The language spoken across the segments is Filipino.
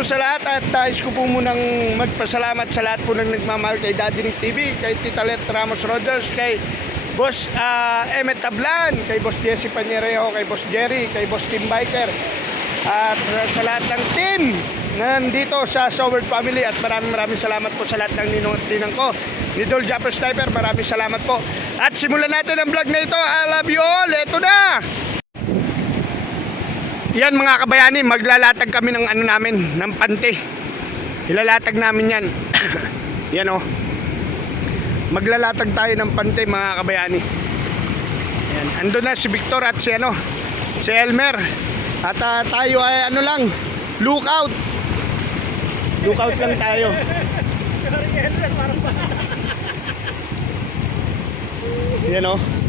sa lahat at nais ko po munang magpasalamat sa lahat po ng nagmamahal kay Daddy Nick TV, kay Tita Let Ramos Rogers, kay Boss ah, Emmet Tablan, kay Boss Jesse Pañerejo, kay Boss Jerry, kay Boss Tim Biker, at sa lahat ng team nandito sa Soward Family at maraming maraming salamat po sa lahat ng ninong at ninang ko. Ni Dol Japper Sniper, maraming salamat po. At simulan natin ang vlog na ito. I love you all. Ito na! Yan mga kabayani, maglalatag kami ng ano namin, ng pante. Ilalatag namin yan. yan o. Maglalatag tayo ng pante mga kabayani. Yan. Ando na si Victor at si ano, si Elmer. At ah, tayo ay ano lang, lookout. Lookout lang tayo. Yan o.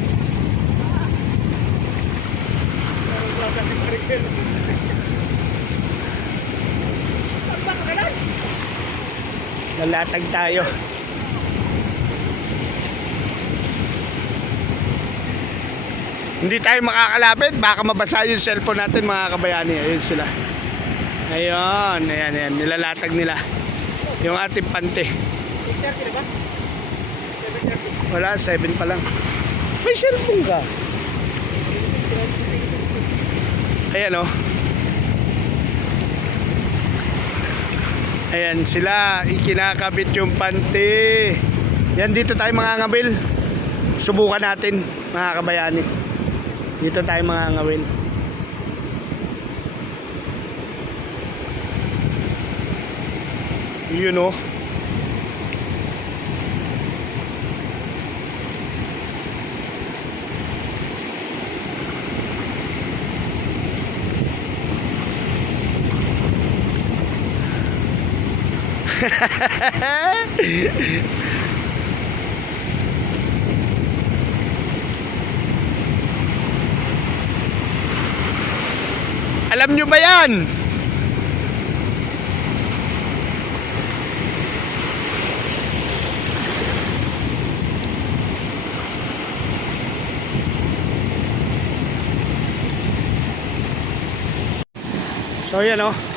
Lalatag tayo. Hindi tayo makakalapit, baka mabasa yung cellphone natin mga kabayani. Ayun sila. Ayun, ayan, ayan. Nilalatag nila. Yung ating pante. Wala, 7 pa lang. May cellphone ka. Ayan oh. Ayan sila, ikinakabit yung pante. Yan dito tayo mga ngabil. Subukan natin mga kabayani. Dito tayo mga ngawin. Yun oh. Alam nyo ba yan? So yan oh.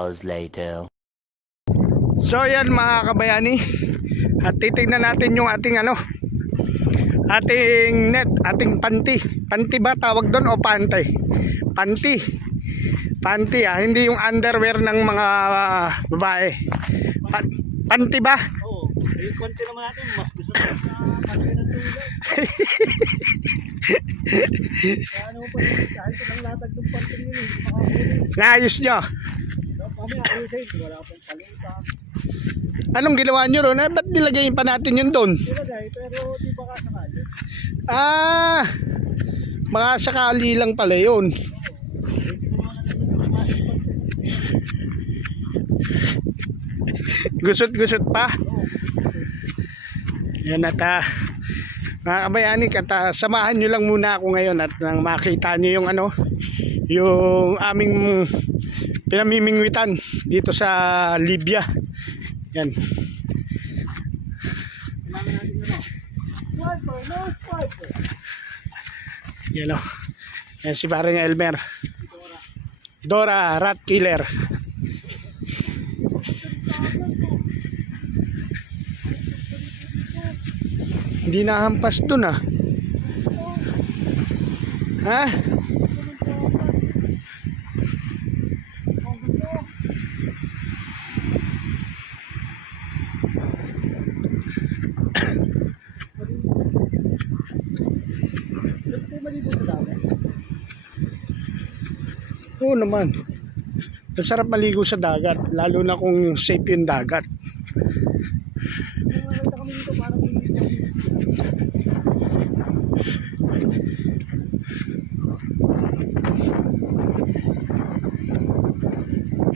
Hours later. So yan mga kabayani At titignan natin yung ating ano Ating net, ating panty Panty ba tawag doon o pante? Panty Panty ah, hindi yung underwear ng mga ah, babae Pa- Panty ba? Oo. Yung konti naman natin, mas gusto ko na konti ng tulad. Kaya ano. Naayos nyo Kami ayusin, wala pong kaluta. Anong ginawa nyo ron? Eh, ba't nilagay pa natin yun doon? Ilagay, pero di ba kasakali? Ah, mga sakali lang pala yun Gusot-gusot pa. Yan at ah, mga kabayani, at ah, samahan nyo lang muna ako ngayon at nang makita nyo yung ano, yung aming pinamimingwitan dito sa Libya. Yan. Yan o. Yan si parang Elmer. Dora Rat Killer. Hindi nahampas dun ah. Ha? Oo naman. Masarap maligo sa dagat, lalo na kung safe yung dagat.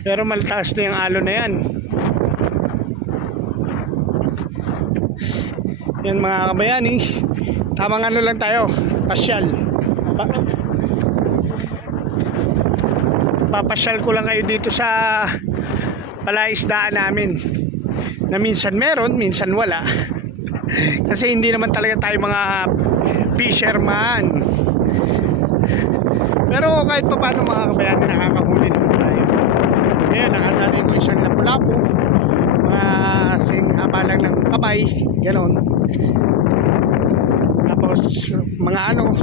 Pero maltaas na yung alo na yan. Yan mga kabayani. Tamang ano lang tayo. Pasyal. Pa papasyal ko lang kayo dito sa palaisdaan namin. Na minsan meron, minsan wala. Kasi hindi naman talaga tayo mga fisherman. Pero kahit pa paano mga kabayani nakakahuli naman tayo. Ngayon, nakadali ko isang lapu-lapu. Mga sing haba lang ng kamay. Ganon. Mga ano,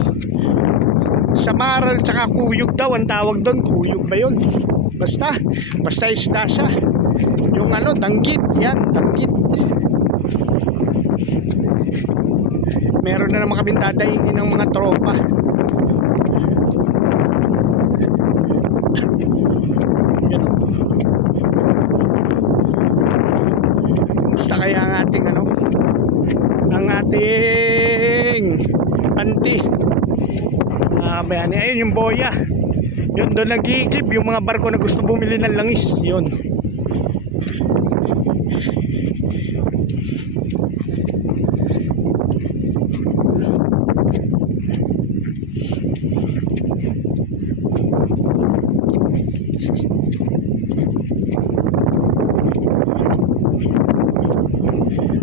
samaral tsaka kuyog daw ang tawag doon. Kuyog ba yun? Basta, basta isda siya. Yung ano, danggit. Yan, danggit. Meron na naman kaming dadaingin ng mga tropa. Kumusta kaya ang ating ano? Ang ating panty. Ah, bayani. Ayun yung boya. Yun doon nagigib yung mga barko na gusto bumili ng langis. Yun.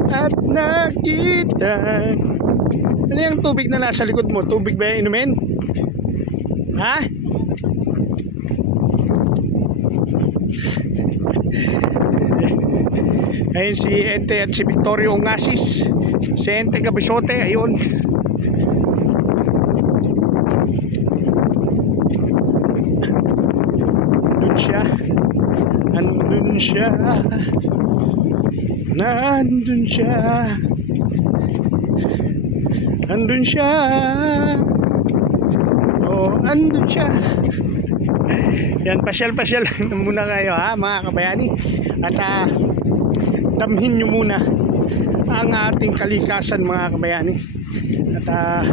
At nakita Ano yung tubig na nasa likod mo? Tubig ba yung inumin? Ha? Ayun si Ente at si Victorio Ongasis Si Ente Cabisote, ayun Andun siya Andun siya Nandun siya Andun siya. Oh, andun siya. Yan, pasyal-pasyal muna kayo ha mga kabayani. At ah, damhin nyo muna ang ating kalikasan mga kabayani. At ah,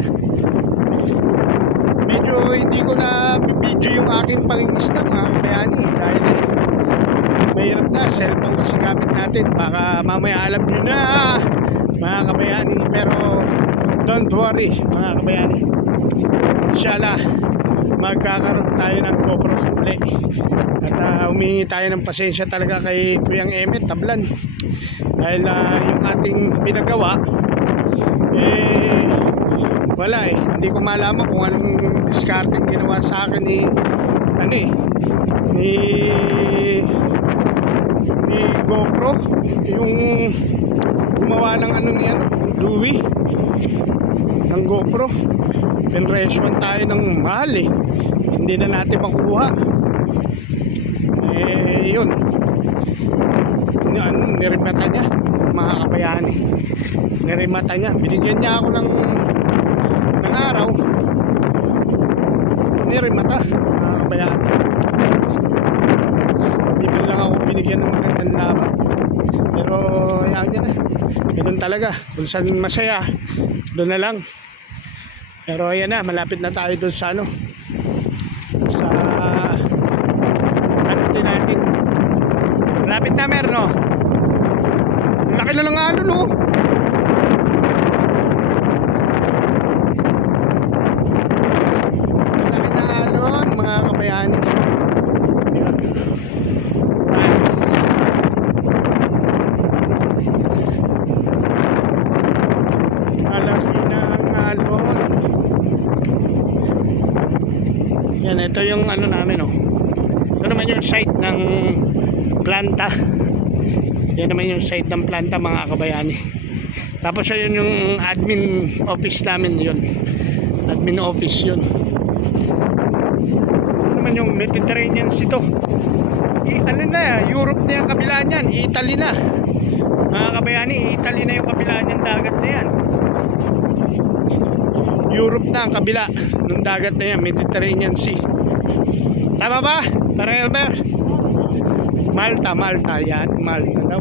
medyo hindi ko na video yung aking pangingisda mga kabayani Dahil mahirap na cellphone kasi gamit natin. Baka mamaya alam nyo na mga kabayani. Pero don't worry. Mga kabayani inshallah magkakaroon tayo ng GoPro uli at uh, humingi tayo ng pasensya talaga kay Kuyang Emmet Tablan. Dahil ah, yung ating pinagawa eh wala eh. Hindi ko malaman kung anong discarding ginawa sa akin ni ano eh ni ni GoPro. Yung gumawa ng ano niyan Louis ng GoPro. Pinresyon tayo ng mahal eh. Hindi na natin makuha. Eh yun. Ano, nirimata niya. Mga kabayani nirimata niya. Binigyan niya ako ng ng araw. Nirimata. Mga kabayani Hindi lang ako binigyan ng magandang laban. Pero yan yun na. Ganun talaga. Kung saan masaya, doon na lang. Pero ayan na, malapit na tayo doon sa ano. Sa ano din natin. Malapit na meron no. Laki na lang ano no. Ang Laki na ano, mga kabayani. Yun. Nice. Malaki na ang alon. Yan, ito yung ano namin, oh. Ito naman yung site ng planta. Yan naman yung site ng planta, mga kabayani. Tapos yun yung admin office namin yun. Admin office yun. Ito naman yung Mediterranean Sea to. I, ano na, Europe na yung kabila niyan, Italy na. Mga kabayani, Italy na yung kabila niyan dagat na yan. Europe na ang kabila ng dagat na yan, Mediterranean Sea. Tama ba? Tara Elmer? Malta, Malta. Yan, Malta daw.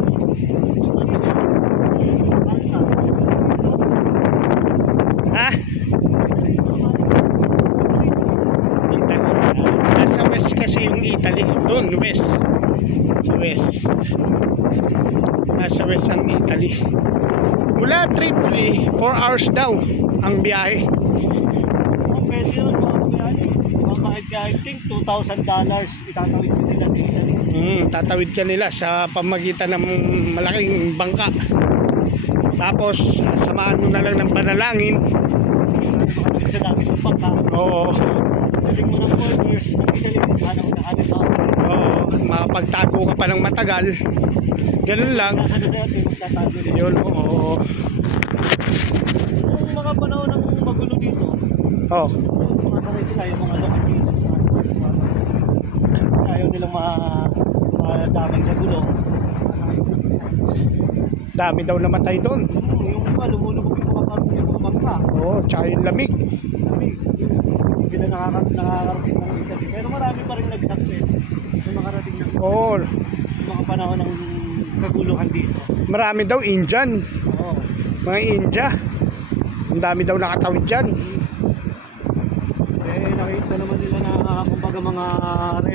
Ha? Italy. Nasa west kasi yung Italy. Doon, west. Sa west. Nasa west ang Italy. Mula Tripoli, 4 hours daw ang biyahe. Oh, pwede yun, mga ka, I think, $2,000 itatawid ko nila sa. Hmm, tatawid ka nila sa pamagitan ng malaking bangka. Tapos, samahan mo na lang ng panalangin. Oo. Oo, makapagtago ka pa ng matagal. Ganun lang. Yun, oo. Yung mga panahon ng magulo dito, Oh, masakay sila yung mga lokal dito. Ayaw nilang ma madamay sa gulo. dami daw namatay doon. Hmm, yung iba, lumulubog yung mga parang yung mga bangka. Oo, tsaka yung lamig. Sabi, hindi na nakakar nakakarating ng Italy. Pero marami pa rin nag-success na makarating ng Oo, mga panahon ng kaguluhan dito. marami daw Indian. Oo. Mga India. Ang dami daw nakatawid dyan. Eh, nakita naman nila na kumbaga mga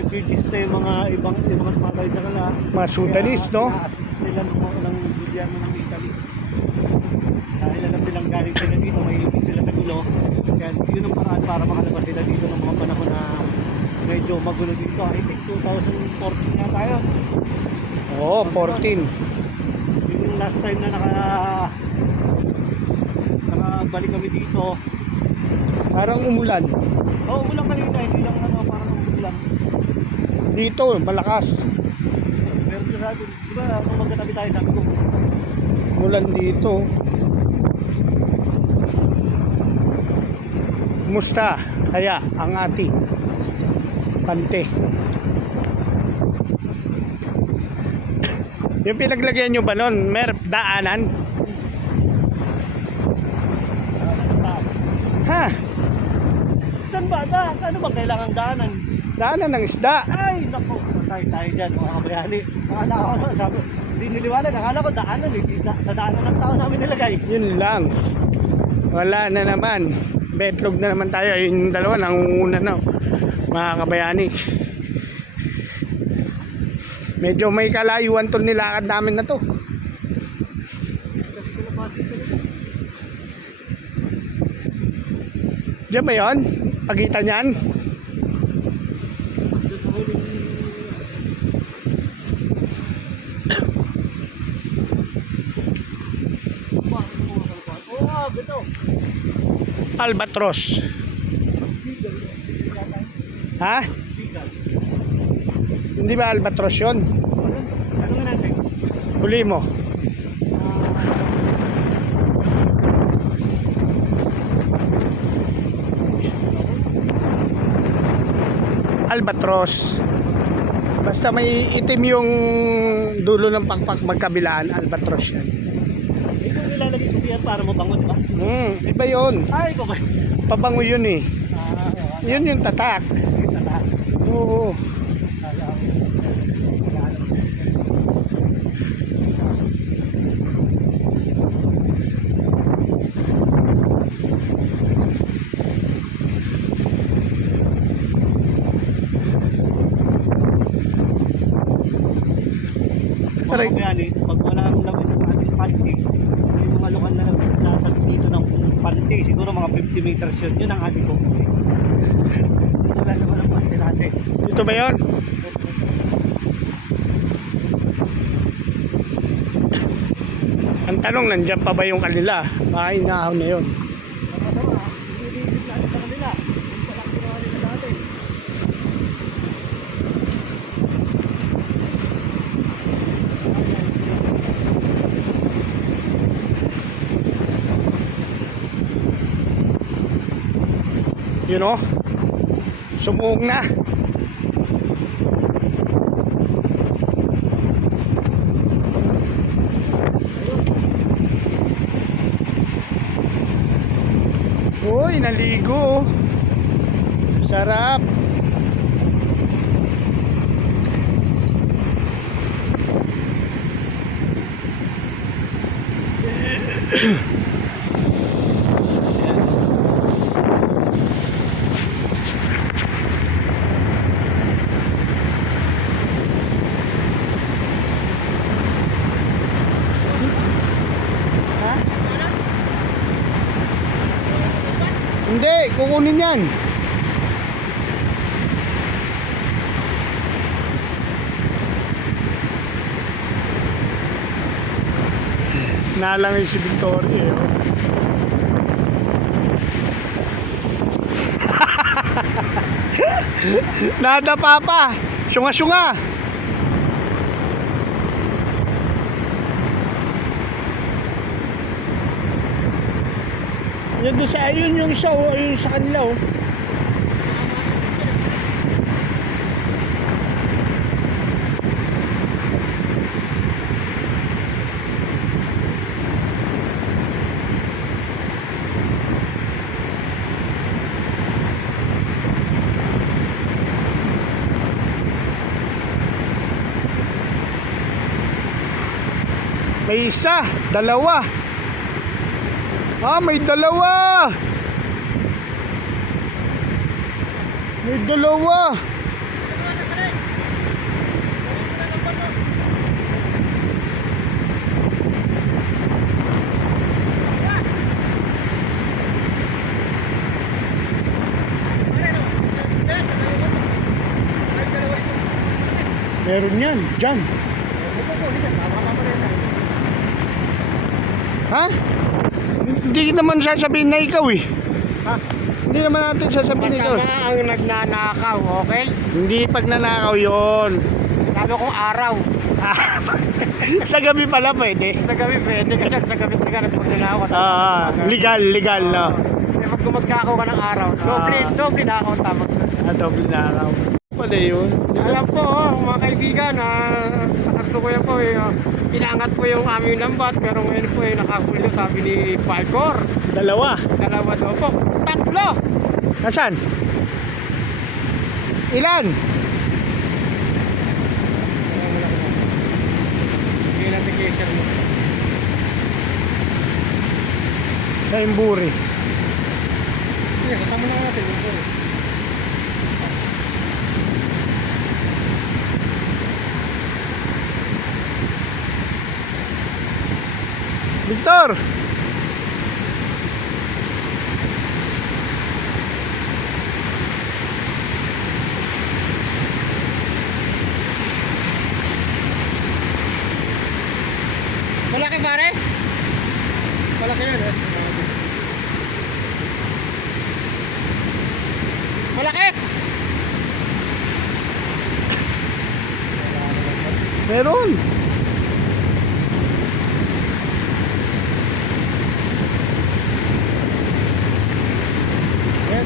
refugees na yung mga ibang yung mga tumatawid sa kanila. Mga Sudanese, no? assist sila ng, ng gobyerno ng Italy. Dahil alam nilang galing sila dito, may ibig sila sa gulo. Kaya yun ang paraan para makalabas sila dito ng mga panahon na medyo magulo dito. I think 2014 na tayo. Oo, 14. Yun yung last time na naka nakabalik kami dito. Parang umulan. Oo, oh, ulang kanina, hindi lang ano, parang ulang. Dito, malakas. Pero sabi, di ba, kung magkatabi tayo, sabi ko, Umulan dito. Kumusta? Kaya ang ating pante. Yung pinaglagyan nyo ba nun, mer daanan? Ha? Saan ba? Da, ano bang kailangan daanan? Daanan ng isda. Ay, naku, patay tayo dyan, mga kabayani. Akala ko, ano, sabi, hindi niliwanag, akala ko daanan, eh. Da- sa daanan ng tao namin nilagay. Yun lang. Wala na naman. Betlog na naman tayo. Yung dalawa nangunguna na. Mga kabayani. Medyo may kalayuan to nilakad namin na to. Diyan ba yun? Pagitan yan? Doon sa huling... Wah, ano mga kalapaan? Oo, ah, beto. Albatros. Ha? Hindi ba albatros yun? Ano nga natin? Huli mo. Albatros. Basta may itim yung dulo ng pakpak magkabilaan. Albatros yan. ito yung nilalagay sa CR para mabango, di ba? Hmm, iba yun. Ay, ko ba? Pabango yun eh. Ah. Yun yung tatak. Tata. Oo. Kala ko. Wala alam. Mga Aray. kabayani, pag wala ang laman ng ating panty, yung mga lokal na nagtatag dito ng panty, siguro mga 50 meters yun, ang ating kukunin. Lang naman ang panty natin. Ito ba yun? Ang tanong, nandyan pa ba yung kanila? Baka inahon na yun. yun know, oh. na. Uy, naligo oh. Sarap Sarap. kukunin yan. Nalang si Victoria eh. oh. Nada papa. Syunga-syunga. Yan doon sa ayun yung isa oh, ayun sa kanila oh. May isa, dalawa. Ah, may dalawa. May dalawa. Meron yan, dyan. Ha? Hindi naman sasabihin na ikaw eh. Ha? Hindi naman natin sasabihin ikaw. Masama ang nagnanakaw, okay? Hindi pag nanakaw yon. Lalo kung araw. sa gabi pala pwede. Sa gabi pwede kasi sa gabi talaga nagpagnanakaw ka. Ah, legal, legal no. Eh, pag gumagkakaw ka ng araw, doble, Ah. doble nakaw ang tama. Ah, double nanakaw. Pala yun. Alam po, oh, mga kaibigan, ah, sa kasalukuyan po, eh, ah, inangat po yung aming lambat, pero ngayon po eh, nakahuli na sabi ni Falcor. Dalawa. Dalawa daw po. Tatlo! Nasaan? Ilan? Hindi natin kay sir mo. Sa Imburi. Kasama na natin. yung Victor! Malaki pare? Malaki yan eh. Malaki! Meron. Yan,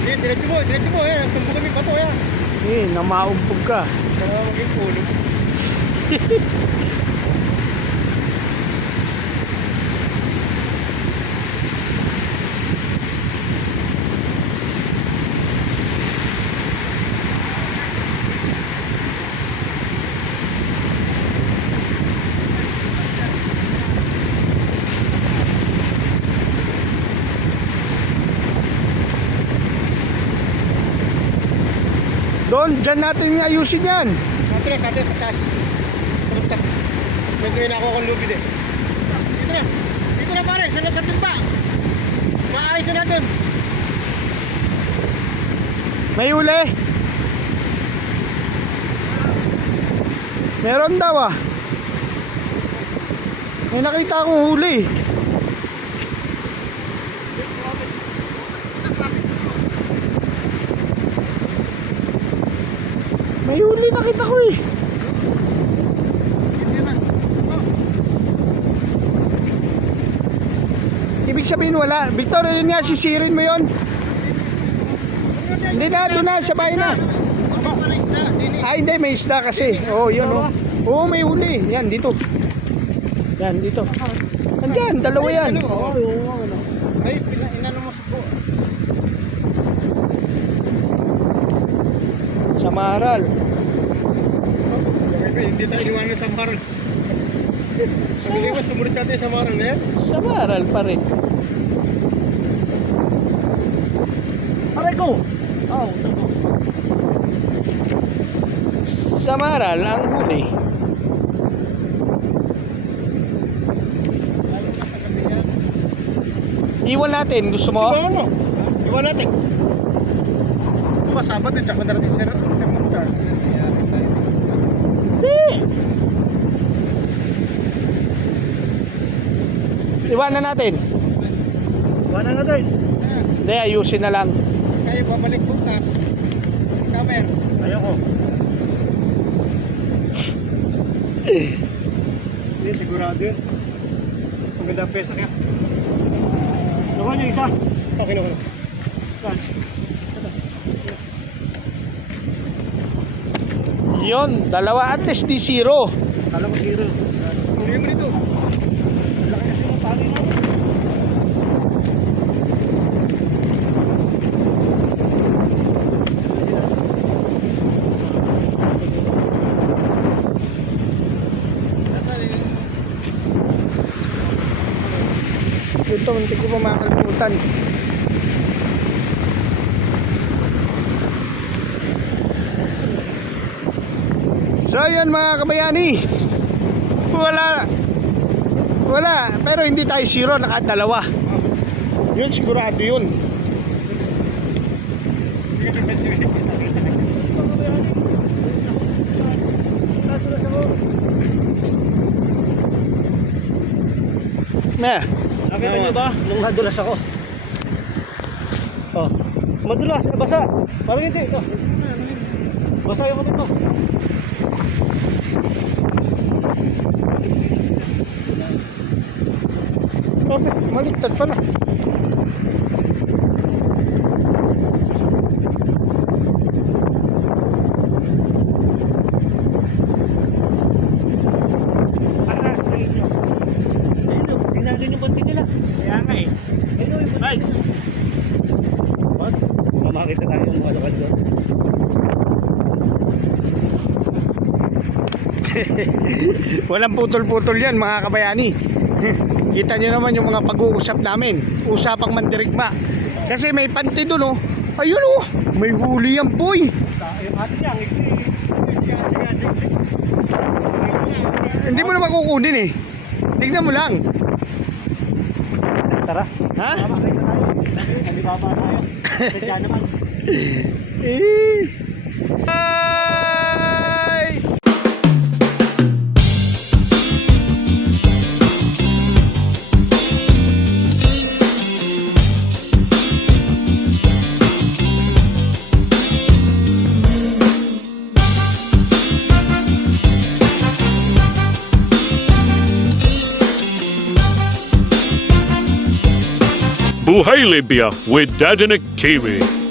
yan, diretso mo, diretso mo. Yan, tumbo kami bato yan. Eh, namaumpog ka. Para maging pulo. Doon, dyan natin ayusin yan. Atras, atras sa taas. Sa rooftop. May gawin ako akong lubid eh. Dito na. Dito na pare, sa sa timba. Maayos na natin. May uli. Meron daw ah. May nakita akong huli. May huli nakita ko eh. Ibig sabihin wala. Victor, yun nga, sisirin mo yon. Hindi na, doon na, sa bahay na. Ay, hindi, may isda kasi. Oo, oh, yun, oh. Oo, may huli. Yan, dito. Yan, dito. Andyan, dalawa yan. Oo. Ay, inano mo sa buo. Sa Maral. Okay, hindi tayo iniwanan sa bar. Sabi mo, sumunod sa atin sa marang na yan. Sa maral pa rin. Aray ko! Oh, tapos. Sa maral ang huli. Iwan natin. Gusto mo? Siguro ano? Iwan natin. Masama din, tsaka darating si Sir Sir Muntar. Iwanan natin. Iwan na natin. Hindi, ayusin na lang. Kayo babalik bukas. Kamer. Ayoko. Hindi, sigurado yun. Ang ganda pesa kaya. Nakuha niyo isa. Okay, nakuha. Saan? Yun, dalawa. At least di zero. Kala ko zero. Hindi mo dito. Laki kasi ng tali natin. Ito, hindi ko pa So yun mga kabayani. Wala. Wala. Pero hindi tayo zero, nakadalawa. Yun sigurado yun. Na. Nakita niyo ba? Nung nadulas ako. Oh. Madulas, eh, basa. Parang hindi. Oh. Basa yung kapit ko. Kapit, maligtad pala. Para sa inyo. Ayun o, tingnan din yung konti nila. Kaya nga eh. Ayun o, yung Nice. What? Baka makakita tayo ng mga lokal doon. Walang putol-putol yan mga kabayani. Kita nyo naman yung mga pag-uusap namin. Usapang mandirigma. Kasi may panty doon oh. Ayun oh. May huli yan boy. Hindi mo naman kukunin eh. Tignan mo lang. Tara. Ha? Alibaba tayo. Sadya naman. Eh. Buhay Libya with Dadinik TV.